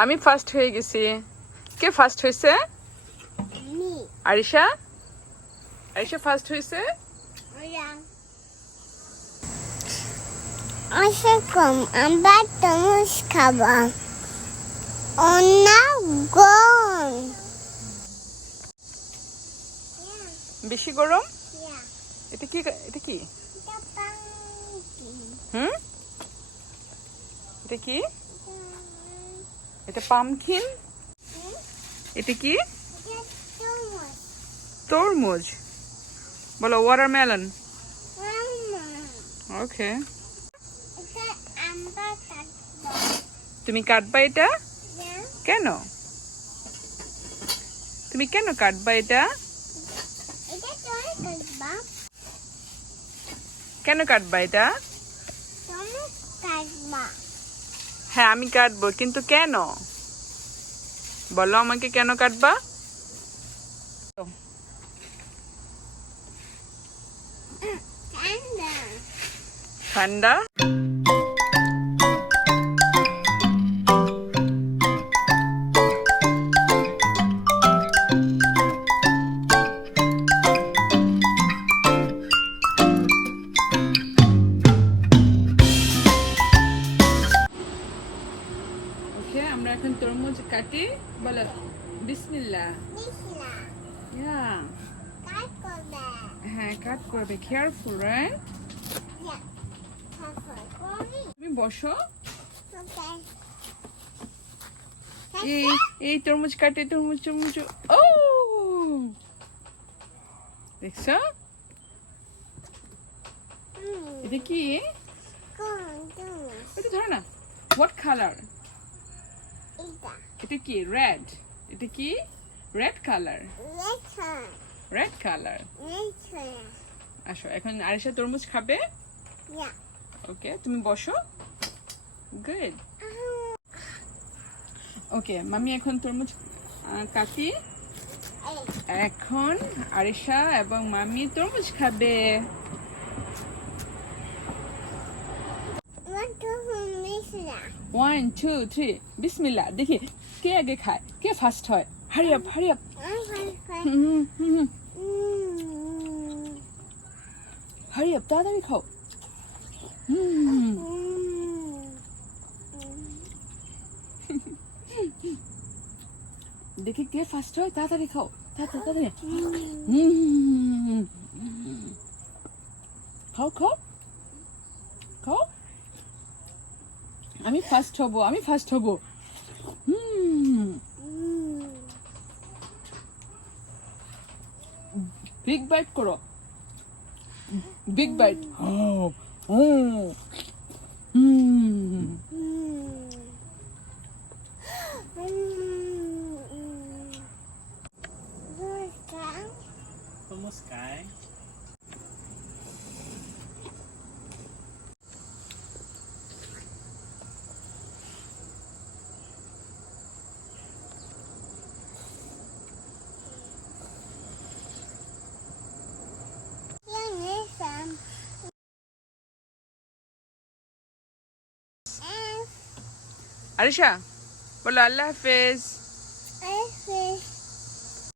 আমি ফার্স্ট হয়ে গেছি। কে ফার্স্ট হয়েছে? আরিশা। আরিশা ফার্স্ট হয়েছে। আসসালাম, আমরা তরমুজ খাবো। গরম। বেশি গরম? এটা কি? এটা কি? হুম, এটা কি? এটা পামকিন। এটা কি? তরমুজ। বলো ওয়াটারমেলন। ওকে, তুমি কাটবা এটা? কেন? তুমি কেন কাটবা এটা? কেন কাটবা এটা? হ্যাঁ আমি কাটবো, কিন্তু কেন বলো আমাকে, কেন কাটবা? ঠান্ডা। ওকে, আমরা এখন তরমুজ কাটি। বলো বিসমিল্লাহ। হ্যাঁ কাট করবে, কেয়ারফুল রাইট? তুমি বসো। এই এই তরমুজ কাটে, তরমুজ তরমুজ। ও দেখছো? এটা কি? এটা ধরো না। What colour? এটা কি? রেড। এটা কি? Red colour. Red colour. আসো, এখন আরিশা তরমুজ খাবে। ওকে, তুমি বসো। গুড। ওকে, মামি এখন তরমুজ কাটি। এখন আরিশা এবং মামি তরমুজ খাবে। 1 2 3 বিসমিল্লাহ। দেখি কে আগে খায়, কে ফার্স্ট হয়। Hurry up, hurry up. Hurry up, তাড়াতাড়ি খাও। দেখি কে ফার্স্ট হয়, তাড়াতাড়ি খাও, তাড়াতাড়ি। খাও খাও খাও। আমি ফার্স্ট হব, আমি ফার্স্ট হব। বিগ বাইট করো, বিগ বাইট। Pamaskay. আরিশা বলো আল্লাহ হাফেজ। I